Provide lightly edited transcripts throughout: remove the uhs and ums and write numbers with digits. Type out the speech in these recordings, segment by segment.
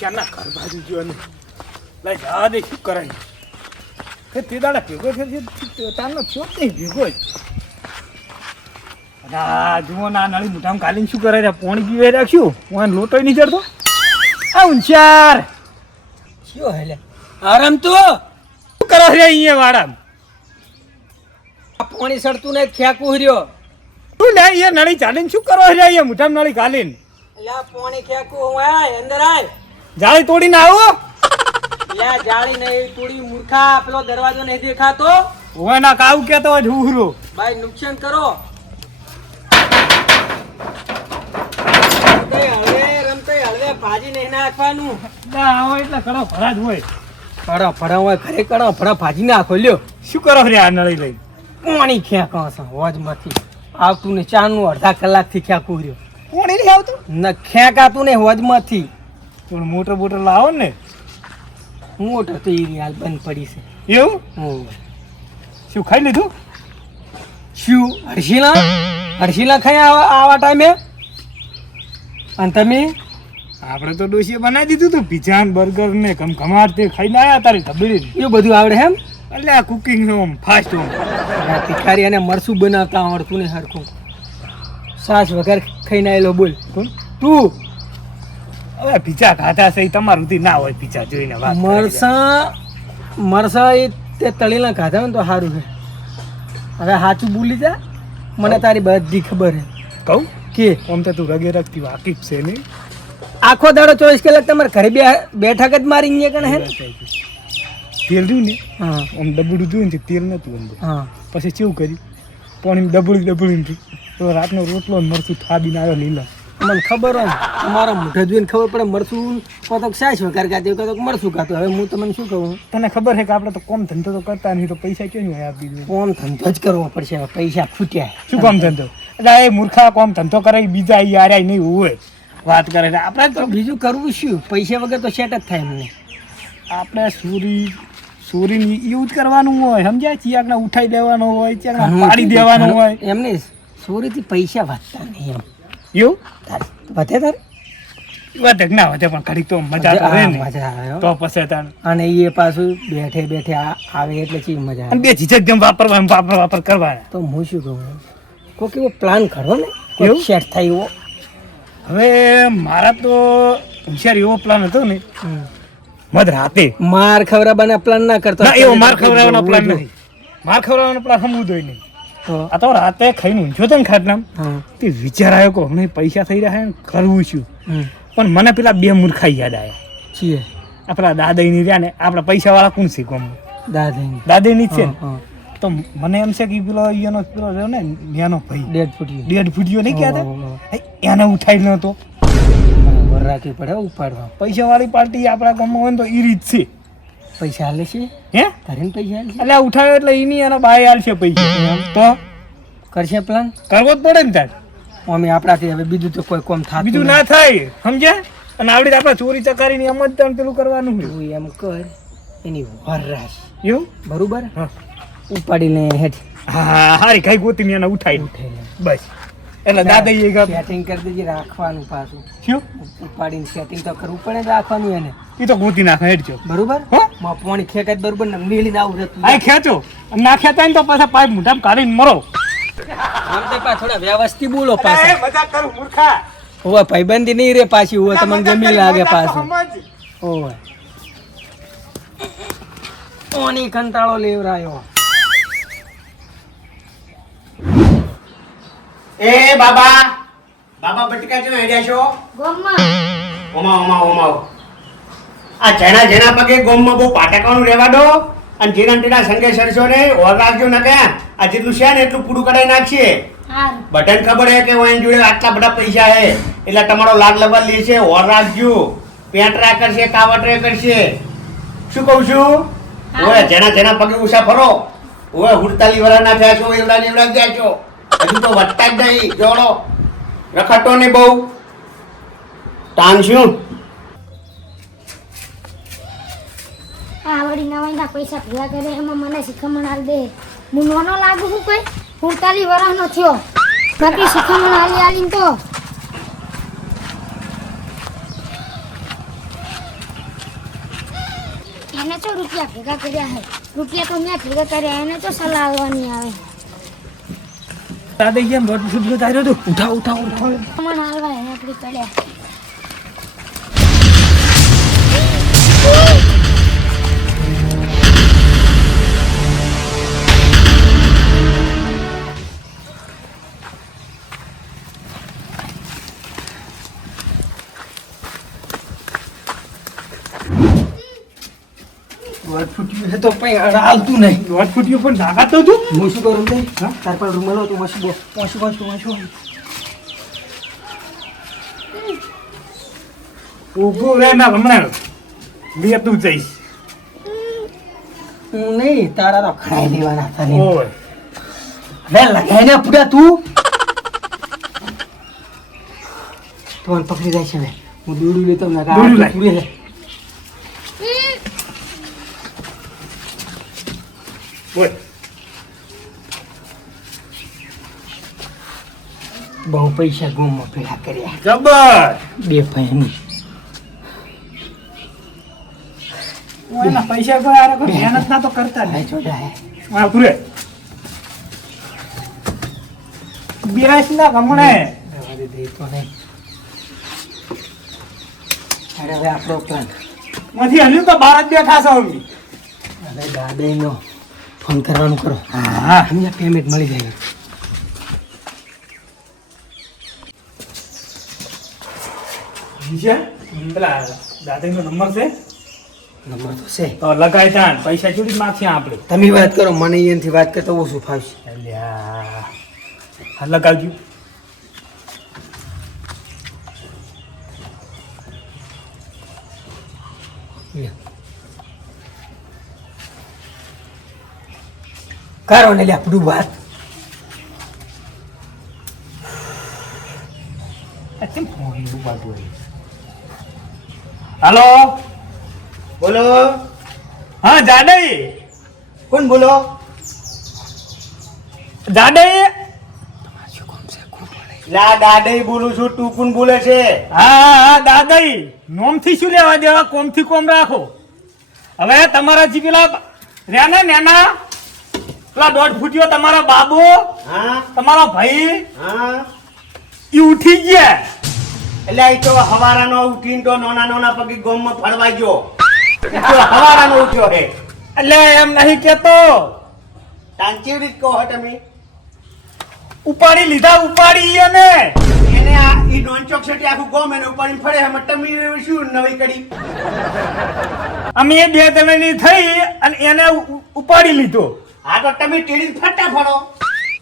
શાના ઘર બાજુ ગયો ને લઈ જા દે શું કરાય કે તે દાડા ભેગો થયો તારનો થયો જ નહીં ભેગો જ ના જુઓ ના નળી મોઢામાં કાલીને શું કરે છે પોણી પીવે રાખ્યું હું લોટો નહીં ચડતો આ ઉંચાર શું હેલે આરામ તો શું કરો છે અહીંયા વાળા પાણી સડતું ને ખેકું રહ્યો તું લે એ નળી ચાલીને શું કરો છે અહીંયા મોઢામાં નળી કાલીને યા પાણી ખેકું હું આય અંદર આય જાળી તોડીને આવો યા જાળી નહીં તોડી મૂર્ખા પેલો દરવાજો નહીં દેખાતો હવે ના કાવ કેતો હોય હુરો ભાઈ નુકસાન કરો હવે ભાજી નહીં નાખવાનું ના આવો એટલે કડો ભરા જ હોય કડો ભરા હોય ઘરે કડો ભરા ભાજી નાખો લ્યો શું કરો રે આ નળી લઈ પાણી ખેંકો છે હોજમાંથી આવતું ને ચારનું અડધા કલાકથી ખેંકું રહ્યો કોણ નહીં આવતું ન ખેંકાતું ને હોજમાંથી પણ મોટર બોટર લાવો ને મોટર તો એ હાલ બંધ પડી છે એવું શું ખાઈ લીધું શું હરશીલા ખાઈ આવા ટાઈમે અને તમે આપણે તો ડોસીએ બનાવી દીધું તું પિઝા ને બર્ગર ને ઘમઘમાટ તે ખાઈને આવ્યા તારી તબેડી એ બધું આવડે એમ એટલે આ કુકિંગ હોમ ફાસ્ટ હોમ તિખારી અને મરસું બનાવતા આવડતું ને હરખું સાસ વગર ખાઈને આવેલો બોલ તું હવે પિઝા ખાધા છે તમારું થી ના હોય પિઝા જોઈને વાત મરસા એ તે તળેલા ખાધા ને તો સારું છે હવે સાચું બોલી જા મને તારી બધી ખબર છે કહું કે આમ તો તું રગે રગતી વાકીફ છે ને આખો દાડો 24 કલાક તમારે ઘરે બેઠક જ મારી અહીંયા કણે હે તેલ રહ્યું ને હા આમ ડબડું જોયું ને તેલ નતું અંદર હા પછી કેવું કર્યું પાણી ડબડું તો રાતનો રોટલો મરચું થાબીને આવ્યો લીલા મને ખબર હોય તમારા મોઢા જોઈને ખબર પડે મરચું કતોક સાસ વગર ખાતી કતોક મરચું ખાતું હવે હું તમને શું કહું તને ખબર છે કે આપણે તો કોમ ધંધો તો કરતા નહીં તો પૈસા ક્યાં હોય આપી દીધું કોમ ધંધો જ કરવો પડશે હવે પૈસા ફૂટ્યા શું કોમ ધંધો એટલે એ મૂર્ખા કોમ ધંધો કરે બીજા યાર નહીં હોય વાત કરે છે આપણે તો બીજું કરવું શું પૈસા વગર તો સેટ જ થાય એમને આપણે સુરીની એવું જ કરવાનું હોય સમજ્યા ચિયાકને ઉઠાઈ દેવાનો હોય ચિયાકને પાડી દેવાનો હોય એમને સોરીથી પૈસા વધતા નહીં એમ એવું વધે તારે વધે ના વધે પણ ઘડીક તો મજા આવે ને મજા આવે તો પછી તાર અને એ પાછું બેઠે આવે એટલે ચી મજા આવે અને બે ઝીઝક જેમ વાપર કરવાના તો હું શું કહું કોઈક એવો પ્લાન કરો ને એવું સેટ થાય એવો હવે મારા તો હોશિયાર એવો પ્લાન હતો ને મધ રાતે માર ખવડાવવાના પ્લાન ના કરતો ના એવો માર ખવડાવવાનો પ્લાન નથી માર ખવડાવવાનો પ્લાન સમજતો નહીં આ તો રાતે ખાઈને ઊંઝો તો ને ખાટલામ તે વિચાર આવ્યો કે હમણાં પૈસા થઈ રહ્યા ને કરવું શું પણ મને પેલા બે મૂર્ખા યાદ આવ્યા છીએ આપણા દાદાની રહ્યા ને આપણા પૈસા વાળા કોણ છે કોમ દાદાની જ છે ને તો મને એમ છે કે પેલો એનો પેલો રહ્યો ને એનો ભાઈ 1.5 ફૂટ્યો નહીં કહેતા એને ઉઠાઈ નતો રાખવી પડે ઉપાડવા પૈસા વાળી પાર્ટી આપણા ગામમાં હોય ને તો એ રીત છે પૈસા હાલે છે હે તારીને પૈસા હાલે એટલે ઉઠાવ્યો એટલે એની એનો બાય હાલશે પૈસા તો કરશે પ્લાન કરવો જ પડે ને તાર અમે આપણાથી હવે બીજું તો કોઈ કોમ થાય બીજું ના થાય સમજ્યા અને આવડી આપણે ચોરી ચકારીની એમ જ તને પેલું કરવાનું હોય એમ કર એની વરરાશ એવું બરોબર ઉપાડીને હેઠ હા હારી કઈ ગોતી એને ઉઠાઈ બસ એટલે દાદા એ સેટિંગ કરી દેજે રાખવાનું પાછું શું ઉપાડીને સેટિંગ તો કરવું પડે રાખવાનું એને એ તો ગોતી નાખે હેડજો બરોબર પાણી ખેંચાય બરોબર ને મેલીને આવું રહેતું આ ખેંચો ના ખેંચાય ને તો પાછા પાઇપ મોઢામાં કાઢીને મરો આમ તો પા થોડા વ્યવસ્થિત બોલો પાછા મજાક કરું મૂર્ખા હોવા ભાઈબંધી નહીં રે પાછી હોવા તમને ગમી લાગે પાછું હોવા ઓની કંટાળો લેવરાયો એ બાબા બટકા જો હેડ્યા છો ઓમા આ જેના પગે ગોમમાં બહુ પાટકાનું રહેવા દો અને જીરંટીના સંગે સરસો ને ઓર રાખજો ન કે આ જેટલું છે ને એટલું પૂરું કઢાઈ નાખીએ બટન ખબર હે કે હું જોડે આટલા બધા પૈસા હે એટલે તમારો લાગ લગવા લે છે ઓર રાખજો પેટરા કરશે કાવટરે કરશે શું કહું છું ઓય જેના પગે ઉષા ફરો ઓય 48 વર્ષના થયા છો એવડા ગયા છો હજુ તો વધતા જ નહીં જોડો રખડતો ને બહુ તાન શું આવડી નવાઈના પૈસા ભેગા કરે એમાં મને શીખમણ આલ દે હું નાનો લાગુ છું કોઈ 48 વર્ષનો થયો બાકી શીખમણ આલી તો એને તો રૂપિયા ભેગા કર્યા હે રૂપિયા તો મેં ભેગા કર્યા એને તો સલાહ આવવાની આવે દાદા કેમ દોઢ ફૂટ તાર્યો તો ઉઠાવ મને હાલવા એને આપણી પડ્યા દોઢ ફૂટ્યું છે તો કઈ હાલતું નહીં. દોઢ ફૂટ્યું પણ ધાગા તો તું હું શું કરું તે તાર પર રૂમાલ હોય તો વાંચી દો. ઊભું રહે ના હમણાં બે તું જઈશ હું નહીં તારા તો ખાઈ લેવાના હતા ને. ઓય હવે લગાઈને પૂરા તું તો પકડી જાય છે હવે હું દોડું લેતો ને દોરડું લાય. પૂરી છે. ઓય બહુ પૈસા ગોમમાં ભેગા કર્યા જબર બે ભાઈ ઓયના પૈસા કોઈ આરે કોઈ મહેનત ના તો કરતા ભાઈ નહીં જોડાય હા પૂરે બેસ ના ગમણે રહેવા દે તો નહીં. અરે હવે આપણો પ્લાન માંથી હલ્યું તો બાર જ બેઠા છો અમે હવે દાદાનો ફોન કરવાનું કરો. હા અમને પેમેન્ટ મળી જાય. છે પેલા દાદાનો નંબર છે નંબર તો છે તો લગાય તાન પૈસા ચોરી માગશે આપણે તમે વાત કરો મને અહીંયાથી વાત કરતા ઓછું ફાવશે. અલ્યા હા લગાવજો કરો ને લે આપણું વાત. કેમ ફોન એવું બાજુ હાલો બોલો હા જાડઈ કોણ બોલો જાડઈ લા દાદઈ બોલું છું તું કોણ બોલે છે હા દાદાઈ નોમથી શું લેવા દેવા કોમથી કોમ રાખો હવે તમારા જી પેલા રહ્યા નેના પેલા દોઢ ફૂટ્યો તમારા બાબો હા તમારો ભાઈ હા ઈ ઉઠી ગયા એટલે આ તો હવારાનો ઉઠીને તો નાના પગે ગોમમાં ફરવા ગયો ઈ તો હવારાનો ઉઠ્યો હે એટલે એમ નહીં કેતો તાંચી રીત કહો હો તમે ઉપાડી લીધા ઉપાડી એને એને આ ઈ નોન ચોકસટી આખું ગોમ એને ઉપાડીને ફરે હે તમે શું નવી કરી અમે એ બે જણાની થઈ અને એને ઉપાડી લીધો હા તો તમે ટેડી ફટા ફરો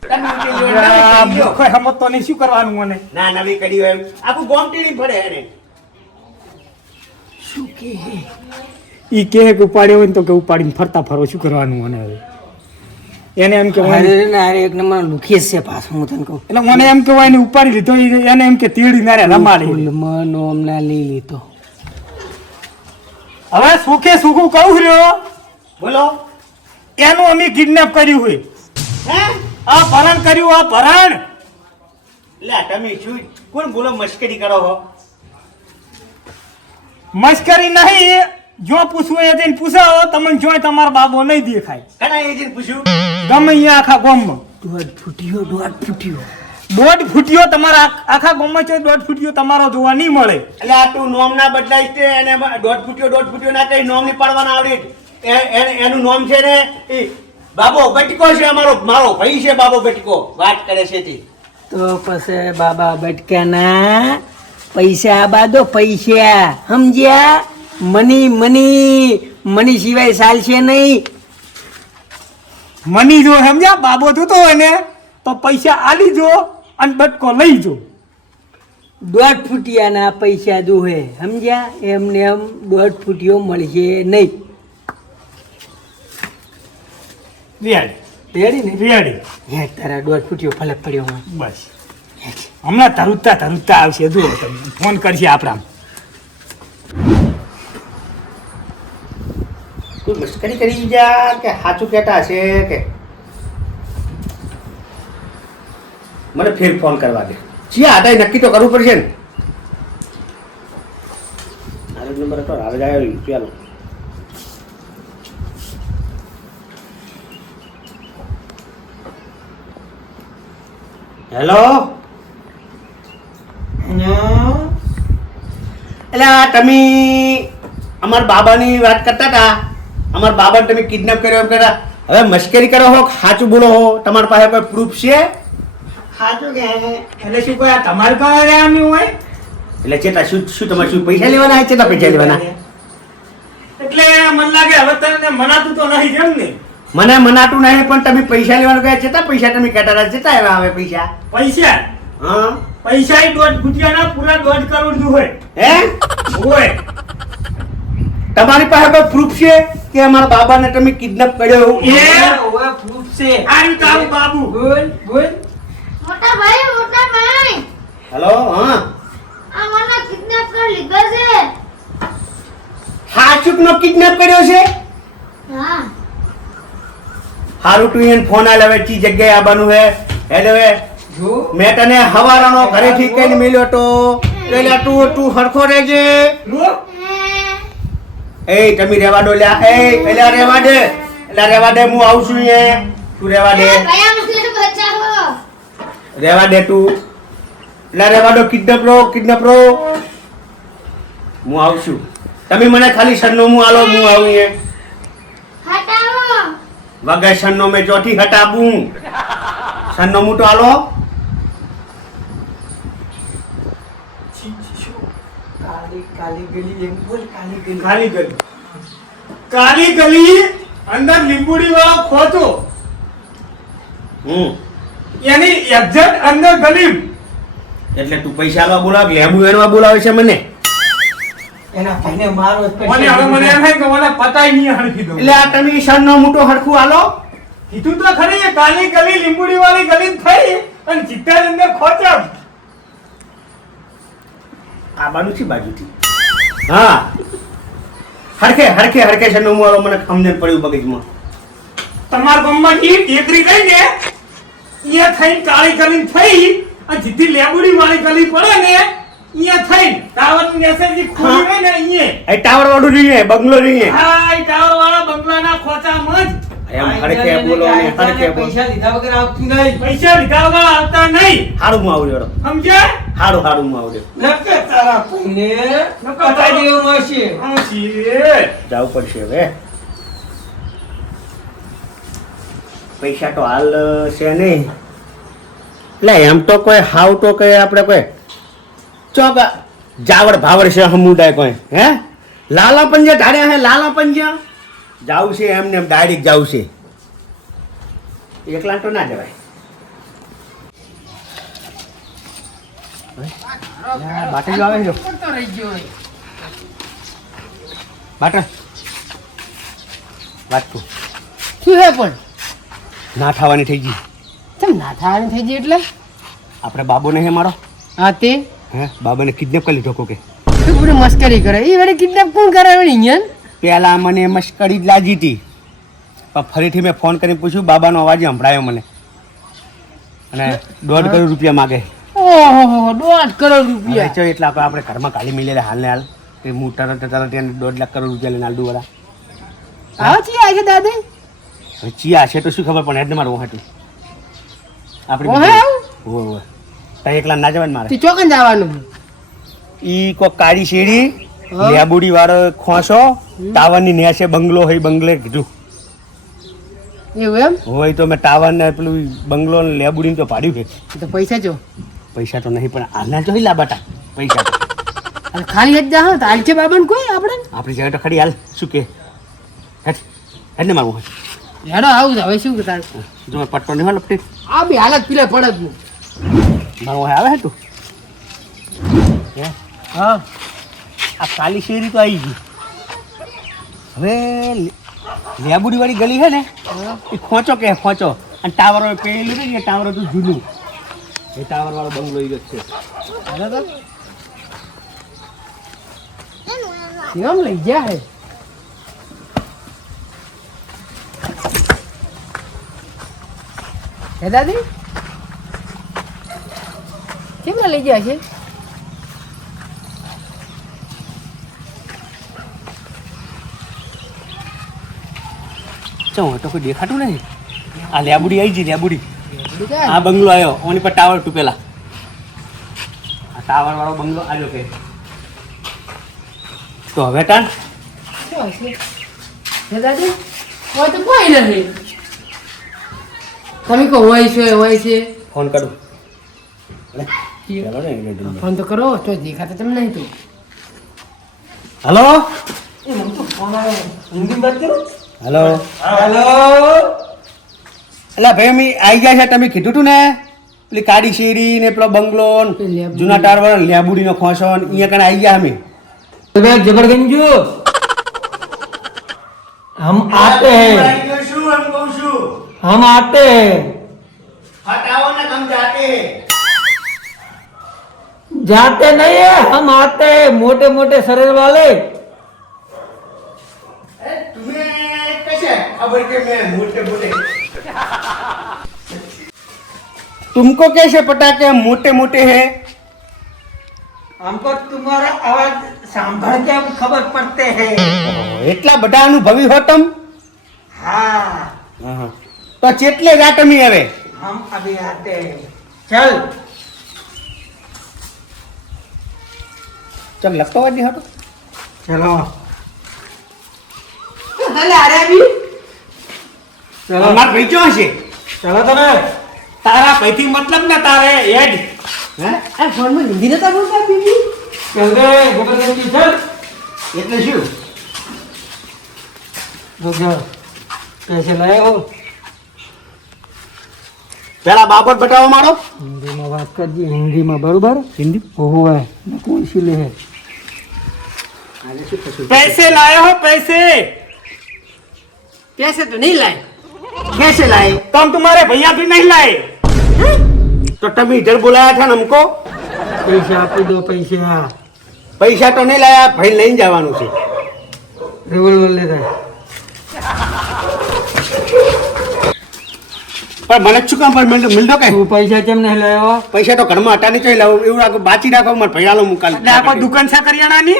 તમે ઉઠી લ્યો, નવી આ કરી લ્યો. મૂર્ખો સમજતો નહીં શું કરવાનું મને ના નવી કરી હોય એમ આખું ગોમ ટેડી ફરે એને શું કે ઈ કહે કે ઉપાડ્યો હોય ને તો કે ઉપાડીને ફરતા ફરો શું કરવાનું મને હવે એને એમ કે અરે ને અરે એક નંબર લુખી છે પાછું હું તને કહું. એટલે મને એમ કે એને ઉપાડી લીધો એને એમ કે તીડી નારે રમાડી ફૂલમાં નોમના લઈ લીધો. હવે સુખે સુખું કહું રહ્યો બોલો એનું અમે કિડનેપ કર્યું હોય હે આ ભરણ કર્યું આ ભરણ લે તમે શું કોણ બોલો મસ્કરી કરો હો મસ્કરી નહીં જો પૂછવું એ જઈને પૂછાવો તમને જોઈ તમારો બાબો નહીં દેખાય કના એજન્ટ પૂછ્યું ગમે અહીંયા આખા ગામમાં દોઢ ફૂટ્યો. દોઢ ફૂટ્યો તમારા આખા ગામમાં છે દોઢ ફૂટ્યો તમારો જોવા નહીં મળે એટલે આ તું નોમ ના બદલાઈશ તે એને દોઢ ફૂટ્યો ના કઈ નોમ ની પાડવાના આવડે એનું નોમ છે ને એ બાબો બટકો છે મારો ભાઈ છે બાબો બટકો વાત કરે છે તે તો પછી બાબા બટકાના પૈસા બાદો પૈસા સમજ્યા. મની સિવાય ચાલશે નહીં. મની જો સમજ્યા બાબો જોતો હોય ને તો પૈસા આલી જો અને બટકો લઈ જો દોઢ ફૂટિયાના પૈસા દોહે સમજ્યા. એમને એમ દોઢ ફૂટિયો મળશે નહીં. રેડી રેડી ને રેડી હે તારા દોઢ ફૂટિયો ફલક પડ્યો હું. બસ હમણાં ધરુતા આવશે જો તમે ફોન કરશે આપણા તું મસ્કરી કરી જા કે સાચું કહેતા છે કે મને ફેર ફોન કરવા દે જી આટા નક્કી તો કરવું પડશે ને મારો નંબર હતો આવે જાય ચાલો હેલો એટલે તમે અમારા બાબાની વાત કરતા હતા. અમારા બાબાને તમે કિડનેપ કર્યો એમ કહેતા. હવે મશ્કરી કરો હો, સાચું બોલો હો, તમારી પાસે કોઈ પ્રૂફ છે? સાચું કે એટલે શું કોઈ આ તમારે કાંઈ રહ્યા હોય? એટલે ચેટલા શું તમારે શું પૈસા લેવાના? ચેટલા પૈસા લેવાના? એટલે મને લાગે હવે તને મનાતું તો નહીં જેમ ને. મને મનાતું નહીં, પણ તમે પૈસા લેવાનું કહે. ચેટલા પૈસા તમે કહેતા હતા? ચેટલા એવા આવે પૈસા? પૈસા હા પૈસા ય 1.5 ગુટિયાના પૂરા 1.5 કરોડ નું હોય. હે હોય. તમારી પાસે કોઈ પ્રૂફ છે કે અમારા બાબાને તમે કિડનેપ કર્યો? એ ઓવે પ્રૂફ છે. આ રીતે આવું બાબુ. બોલ બોલ. મોટા ભાઈ હેલો હા આ મને કિડનેપ કરી લીધો છે. હાચુકનો કિડનેપ કર્યો છે? હા હારું તું એને ફોન આલે હવે ચી જગ્યાએ આવવાનું હે. હેલો હવે જો મેં તને હવારાનો ઘરેથી કઈને મળ્યો તો પેલા તું હરખો રહેજે. એ તમે રેવા દો લ્યા. પેલા રેવા દે. એટલે રેવા દે, હું આવું છું અહીંયા. તું રેવા દે, ભયા મને બચાવો. રેવા દે તું. એટલે રેવા દો. કિડનેપ રો હું આવું છું. તમે મને ખાલી સરનામું આલો, હું આવું અહીંયા. હટાવો. વગર સરનામે ચોથી હટાવું. સરનામું તો આલો. કાલી કાલી ગલી એમ બોલ. કાલી ગલી. કાલી ગલી. કાલી ગલી અંદર લીંબુડી વાળો ખોચો. એની એક્ઝેક્ટ અંદર ગલી. એટલે તું પૈસા આલવા બોલાવ, લેબુ એનવા બોલાવે છે મને? એના ભાઈને મારો જ મને હવે મને એમ થાય કે મને પતાય નહીં હરખી દઉં. એટલે આ તમે સરનામું તો હરખું આલો. કીધું તો ખરી એ કાલી ગલી લીંબુડી વાળી ગલી થઈ અને ચિત્તા અંદર ખોચા. આ બાજુથી બાજુથી. હા હરખે સરનામું આલો. મને સમજણ પડ્યું મગજમાં. તમારા ગામમાં ઈ ટેકરી ગઈ ને એ થઈને કાળી ગલી થઈ અને સીધી લેબુડી વાળી ગલી પડે ને અહીંયા થઈ ટાવરની મેસેજ ખુલી હોય ને અહીંયા. એ ટાવર વાળું રહીએ, બંગલો રહીએ. હા એ ટાવર વાળા બંગલાના ખોચામાં જ એમ હરખે બોલો ને હરખે બોલો. પૈસા લીધા વગર આવતું નહીં. પૈસા લીધા વગર આવતા નહીં. હારું હું આવડ્યો. સમજ્યા? હારું હું આવડ્યો. નકે તારા ભાઈને પતાઈ દેવું મળશે. હા છીએ. જવું પડશે હવે. પૈસા તો હાલ છે નહીં. એટલે એમ તો કોઈ હાવ તો કઈ આપણે કોઈ ચોક જાવડ ભાવડ છે હમુદાય કોઈ હે લાલા પંજા ધાડ્યા હે. લાલા પંજા જાવું છે એમને એમ ડાયરેક્ટ જાવું છે. એકલા તો ના જવાય. બાટલી આવે છે બાટા વાટતું શું હે પણ ના થવાની થઈ ગઈ. કેમ ના થવાની થઈ ગઈ એટલે? આપણે બાબો ને હે મારો હા તે હે બાબાને કિડનેપ કરી લીધો કોકે. શું પૂરી મસ્કરી કરે? એ વડે કિડનેપ કોણ કરાવે અહીંયા? પહેલા મને મશ્કરી જ લાગી હતી, પણ ફરીથી મેં ફોન કરીને પૂછ્યું. બાબાનો અવાજ સંભળાયો મને અને 1.5 કરોડ રૂપિયા માગે. ઓહો 1.5 કરોડ રૂપિયા. વેચો એટલે આપણે ઘરમાં કાલી મિલેલા હાલ ને હાલ તે હું તરત એને 1.5 લાખ કરોડ રૂપિયા લઈને આલડું વાળા. આવો છીએ આજે દાદા? હવે ચિયા છે તો શું ખબર, પણ હેડ મારું હાટું આપણે ઓહે આવું? હોય તો એકલા ના જવાય મારે. તું ચોકન જવાનું? ઈ કોઈ કાળી શેરી હા. લેબુડી વાળો ખોસો ટાવરની નેસે બંગલો હોય બંગલે કીધું એવું એમ? હોય તો મેં ટાવર ને પેલું બંગલો ને લેબુડી તો પાડ્યું છે. તો પૈસા જો પૈસા તો નહીં, પણ આના જોઈ લા બટા પૈસા તો. અને ખાલી જ જા તો હાલ છે બાબાને કોઈ આપણે આપણી જગ્યાએ તો ખરી હાલ શું કે હેડ હેડ ને મારું હોય. હેડો આવું જ હવે શું તાર જો પટ્ટો નહીં હોય લપટી આ બી હાલત પીલે પડે જ મારું હોય આવે હે તું હે? હા આ કાલી શેરી તો આવી ગઈ. હવે લેબુડી વાળી ગલી છે ને એ ખોચો કે ખોચો અને ટાવર પેલું ને એ ટાવર હતું જૂનું. એ ટાવર વાળો બંગલો ઈ જ છે. બરાબર કેમ લઈ ગયા હે? હે દાદી કેમ લઈ ગયા છે? ચો તો કોઈ દેખાતું નહીં. આ લેબુડી આવી ગઈ લેબુડી. આ બંગલો આવ્યો ઓની પર ટાવર તૂટેલા આ ટાવર વાળો બંગલો આવ્યો કે તો હવે તાન દાદા હોય તો કોઈ નથી તમે કહો હોય છે ફોન કરું ચાલો ને ફોન તો કરો તો દેખાતા તમે નહીં તો હેલો હિન્દી વાત કરો હેલો હેલો અલા ભાઈ અમે આવી ગયા છે તમે કીધું તું ને પેલી કાળી શેરી ને પેલો બંગલો ને જૂના ટાવર લેબુડીનો ખોસો ને અહીંયા કણે આવી ગયા અમે जबरगंज हम आते हैं શું એમ કહું છું हम आते हैं હટાવો ને કમ જાતે जाते नहीं है हम आते हैं मोटे मोटे शरीर वाले तुम्हें कैसे खबर के मैं मोटे मोटे तुमको कैसे पता कि हम मोटे मोटे हैं हमको तुम्हारा आवाज सांभळ के हम खबर पड़ते हैं એટલા બધા અનુભવી હો તમ हाँ તો ચેટલે જા તમે હવે हम अभी आते हैं चल ચલ લખતો વાજી હટો चलो હાલે આરે આવી चलो અમાર ભઈચો હશે चलो તમે તારા પૈથી મતલબ ને તારે હેડ હે આ ફોનમાં હિન્દી નતા બોલતા બીબી चल रे जबरगंज चल એટલે શું रुक जाओ कैसे लाए हो પેલા બાબત બતાવો મારો हिंदी में बात कर दी हिंदी में बरोबर હિન્દી वो है न कौन सी ले है આજે શું થશે पैसे लाए हो पैसे पैसे तो नहीं लाए कैसे लाए तो हम तुम्हारे भैया भी नहीं लाए तो તમે इधर बुलाया था ने हमको पैसे आपको दो पैसे हाँ પૈસા તો નહીં લાયા ભાઈ લઈને જવાનું છે रिवॉल्वर ले रहे પણ મને શું કામ પણ મિલતો કે तू पैसा केम नहीं लाया પૈસા તો ઘરમાં હતા નહીં તો લાવું એવું રાખો બાચી રાખો મારે ભૈયાનો મુકાલ એટલે આ કોઈ દુકાન છે કરિયાણાની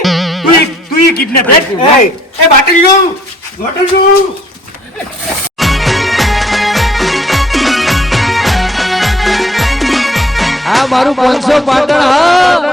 તું એ કિડનેપ એ બાટલી જો બાટલી જો આ મારું 500 પાટણ હા